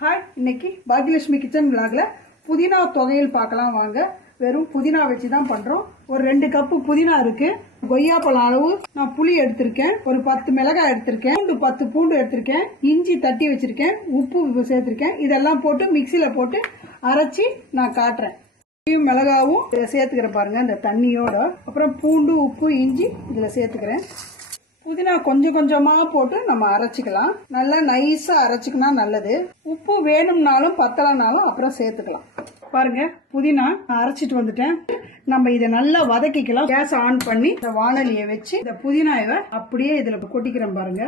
Hi, இன்னைக்கு Bhagyalakshmi kitchen விளாக்ல புதினா தொகையில் பார்க்கலாம் வாங்க. வெறும் புதினா வச்சு தான் பண்றோம். ஒரு 2 கப்பு புதினா இருக்கு. கொய்யாப்பழம் அளவு நான் புளி எடுத்திருக்கேன். ஒரு 10 மிளகாய் எடுத்திருக்கேன். 10 பூண்டு எடுத்திருக்கேன். இஞ்சி தட்டி வச்சிருக்கேன். உப்பு சேர்த்திருக்கேன். இதெல்லாம் போட்டு மிக்சியில போட்டு அரைச்சி நான் காட்டுறேன். மிளகாவும் சேர்த்துக்கிறேன் பாருங்க, இந்த தண்ணியோட. அப்புறம் பூண்டு, உப்பு, இஞ்சி இதுல சேர்த்துக்கிறேன். புதினா கொஞ்சம் கொஞ்சமா போட்டு நம்ம அரைச்சிக்கலாம். நல்லா நைஸா அரைச்சிக்கினா நல்லது. உப்பு வேணும்னாலும் பத்தலனாலும் அப்புறம் சேர்த்துக்கலாம். பாருங்க, புதினா அரைச்சிட்டு வந்துட்டேன். நம்ம இதை நல்லா வதக்கிக்கலாம். கேஸ் ஆன் பண்ணி இந்த வாணலியை வச்சு இந்த புதினாவை அப்படியே இதுல கொட்டிக்கிறேன் பாருங்க.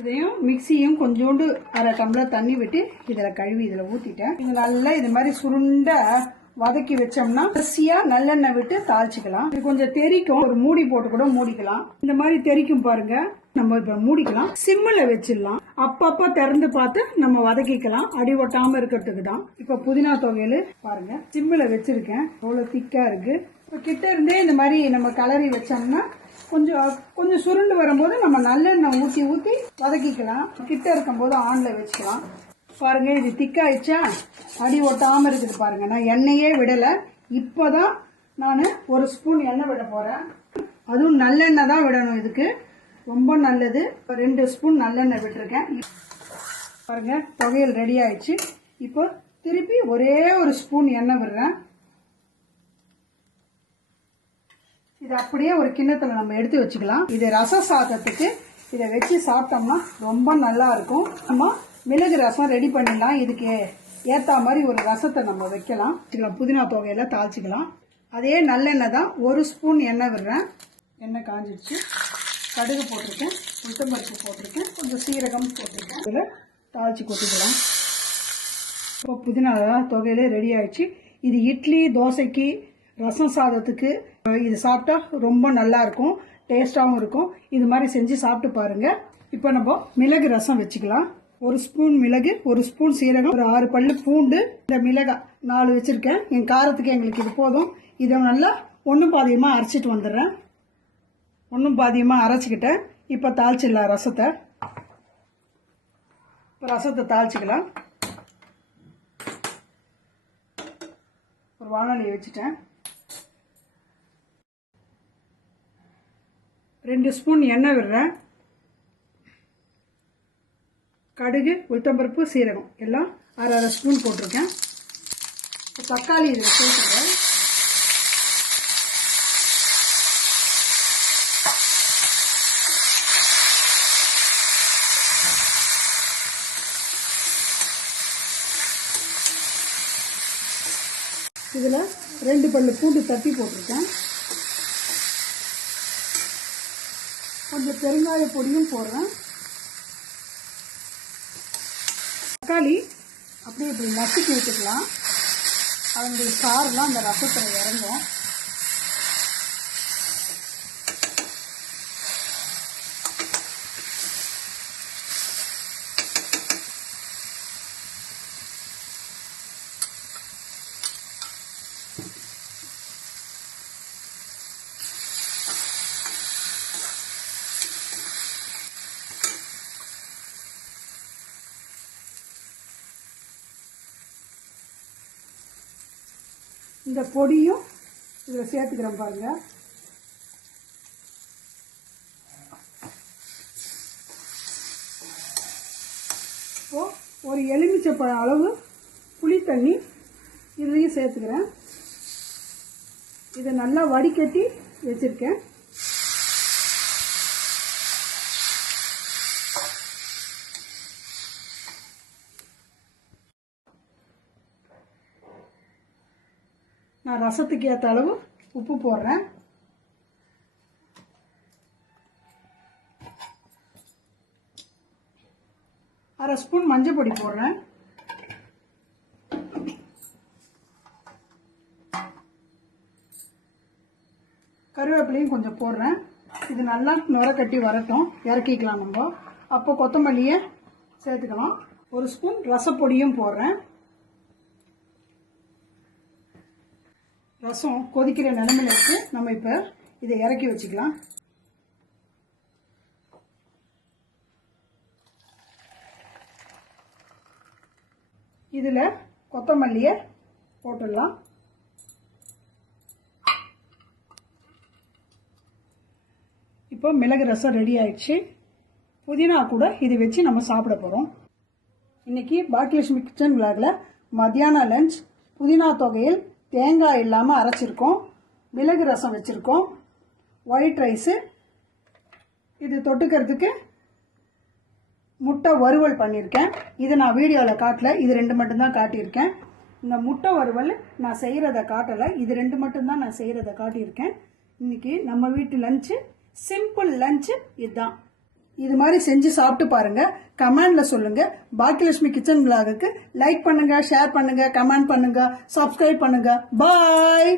இதையும் மிக்சியும் கொஞ்சோண்டு அரை டம்ளர் தண்ணி விட்டு இதுல கழுவி இதுல ஊத்திட்டேன். இது நல்லா இது மாதிரி சுருண்ட வதக்கி வச்சோம்னா அரிசியா நல்லெண்ணெய் விட்டு தாளிச்சுக்கலாம். இது கொஞ்சம் தெறிக்கும். ஒரு மூடி போட்டு கூட மூடிக்கலாம். இந்த மாதிரி தெறிக்கும் பாருங்க. நம்ம இப்ப மூடிக்கலாம். சிம்மில் வச்சிடலாம். அப்பப்ப திறந்து பார்த்து நம்ம வதக்கிக்கலாம். அடி ஒட்டாம இருக்கிறதுக்கு தான். இப்ப புதினா தொகையில் பாருங்க, சிம்மில் வச்சிருக்கேன். அவ்வளவு திக்கா இருக்கு. கிட்ட இருந்தே இந்த மாதிரி நம்ம கலரி வச்சோம்னா கொஞ்சம் சுருண்டு வரும்போது நம்ம நல்லெண்ணெய் ஊத்தி ஊத்தி வதக்கிக்கலாம். கிட்ட இருக்கும் போது ஆன்ல வச்சுக்கலாம். பாருங்க, இது திக்காயிடுச்சா, அடி ஒட்டாம இருக்குது பாருங்க. நான் எண்ணெயே விடல. இப்பதான் நான் ஒரு ஸ்பூன் எண்ணெய் விட போறேன். அதுவும் நல்லெண்ணெய் தான் விடணும். இதுக்கு ரொம்ப நல்லது. 2 ஸ்பூன் நல்லெண்ணெய் விட்டுருக்கேன். பாருங்க, தொகையில் ரெடி ஆயிடுச்சு. இப்போ திருப்பி ஒரே ஒரு ஸ்பூன் எண்ணெய் விடுறேன். இது அப்படியே ஒரு கிண்ணத்துல நம்ம எடுத்து வச்சுக்கலாம். இது ரச சாதத்துக்கு இதை வச்சு சாப்பிட்டோம்னா ரொம்ப நல்லா இருக்கும். நம்ம மிளகு ரசம் ரெடி பண்ணிடலாம். இதுக்கு ஏற்ற மாதிரி ஒரு ரசத்தை நம்ம வைக்கலாம். புதினா தொகையில தாளிச்சிக்கலாம். அதே நல்லெண்ணெய் தான். ஒரு ஸ்பூன் எண்ணெய் விடுறேன். எண்ணெய் காஞ்சிடுச்சு. கடுகு போட்டிருக்கேன், உளுத்தம்பருப்பு போட்டிருக்கேன், கொஞ்சம் சீரகம் போட்டிருக்கேன். இதில் தாளிச்சு கொட்டிக்கலாம். இப்போ புதினா தொகையில ரெடி ஆயிடுச்சு. இது இட்லி, தோசைக்கு, ரசம் சாதத்துக்கு இது சாப்பிட்டா ரொம்ப நல்லா இருக்கும். டேஸ்டாகவும் இருக்கும். இது மாதிரி செஞ்சு சாப்பிட்டு பாருங்க. இப்போ நம்ம மிளகு ரசம் வச்சுக்கலாம். 1 ஸ்பூன் மிளகு, 1 ஸ்பூன் சீரகம், ஒரு 6 பல்லு பூண்டு, இந்த மிளகாய் 4 வச்சிருக்கேன். என் காரத்துக்கு எங்களுக்கு இது போதும். இதை நல்லா ஒன்றும் பாதியமாக அரைச்சிட்டு வந்துடுறேன். ஒன்றும் பாதியமாக அரைச்சிக்கிட்டேன். இப்போ தாளிச்சிடலாம் ரசத்தை. இப்போ ரசத்தை தாளிச்சிக்கலாம். ஒரு வாணலியை வச்சுட்டேன். 2 ஸ்பூன் எண்ணெய் விடுறேன். கடுகு, உளுத்தம்பருப்பு, சீரகம் எல்லாம் அரை ஸ்பூன் போட்டிருக்கேன். தக்காளி இதில் சேர்த்துக்கிறேன். இதில் 2 பல்லு பூண்டு தட்டி போட்டிருக்கேன். கொஞ்சம் பெருங்காய பொடியும் போடுறேன். தக்காளி அப்படியே இப்படி நசுக்கி விட்டுக்கலாம். அதனுடைய சாரெல்லாம் அந்த ரசத்தில் இறங்கும். இந்த பொடியும் இதில் சேர்த்துக்கிறேன் பாருங்க. இப்போ ஒரு எலுமிச்சைப்பழம் அளவு புளி தண்ணி இதுலேயும் சேர்த்துக்கிறேன். இதை நல்லா வடிகட்டி வச்சிருக்கேன். நான் ரசத்துக்கு ஏற்ற அளவு உப்பு போடுறேன். அரை ஸ்பூன் மஞ்சள் பொடி போடுறேன். கருவேப்பிலையும் கொஞ்சம் போடுறேன். இது நல்லா நுர கட்டி வரட்டும். இறக்கிக்கலாம் நம்ம. அப்போ கொத்தமல்லியை சேர்த்துக்கலாம். 1 ஸ்பூன் ரசப்பொடியும் போடுறேன். ரசம் கொதிக்கிற நிலைமையில இருக்கு. நம்ம இப்போ இதை இறக்கி வச்சுக்கலாம். இதில் கொத்தமல்லியை போட்டுடலாம். இப்போ மிளகு ரசம் ரெடி ஆயிடுச்சு. புதினா கூட இது வச்சு நம்ம சாப்பிட போகிறோம். இன்னைக்கு பாக்கியலட்சுமி கிச்சன் விளாகில் மத்தியானம் லஞ்ச் புதினா தொகையில் தேங்காய் இல்லாமல் அரைச்சிருக்கோம், மிளகு ரசம் வச்சுருக்கோம், ஒயிட் ரைஸு, இது தொட்டுக்கிறதுக்கு முட்டை வறுவல் பண்ணியிருக்கேன். இது நான் வீடியோவில் காட்டல, இது 2 மட்டும்தான் காட்டியிருக்கேன். இந்த முட்டை வறுவல் நான் செய்கிறத காட்டலை, இது 2 மட்டும்தான் நான் செய்கிறத காட்டியிருக்கேன். இன்னைக்கு நம்ம வீட்டு லஞ்சு சிம்பிள் லஞ்சு இதுதான். இது மாதிரி செஞ்சு சாப்பிட்டு பாருங்க, கமெண்ட்ல சொல்லுங்க. பாக்கியலட்சுமி கிச்சன் விளாகுக்கு லைக் பண்ணுங்க, ஷேர் பண்ணுங்க, கமெண்ட் பண்ணுங்க, சப்ஸ்கிரைப் பண்ணுங்க. பாய்.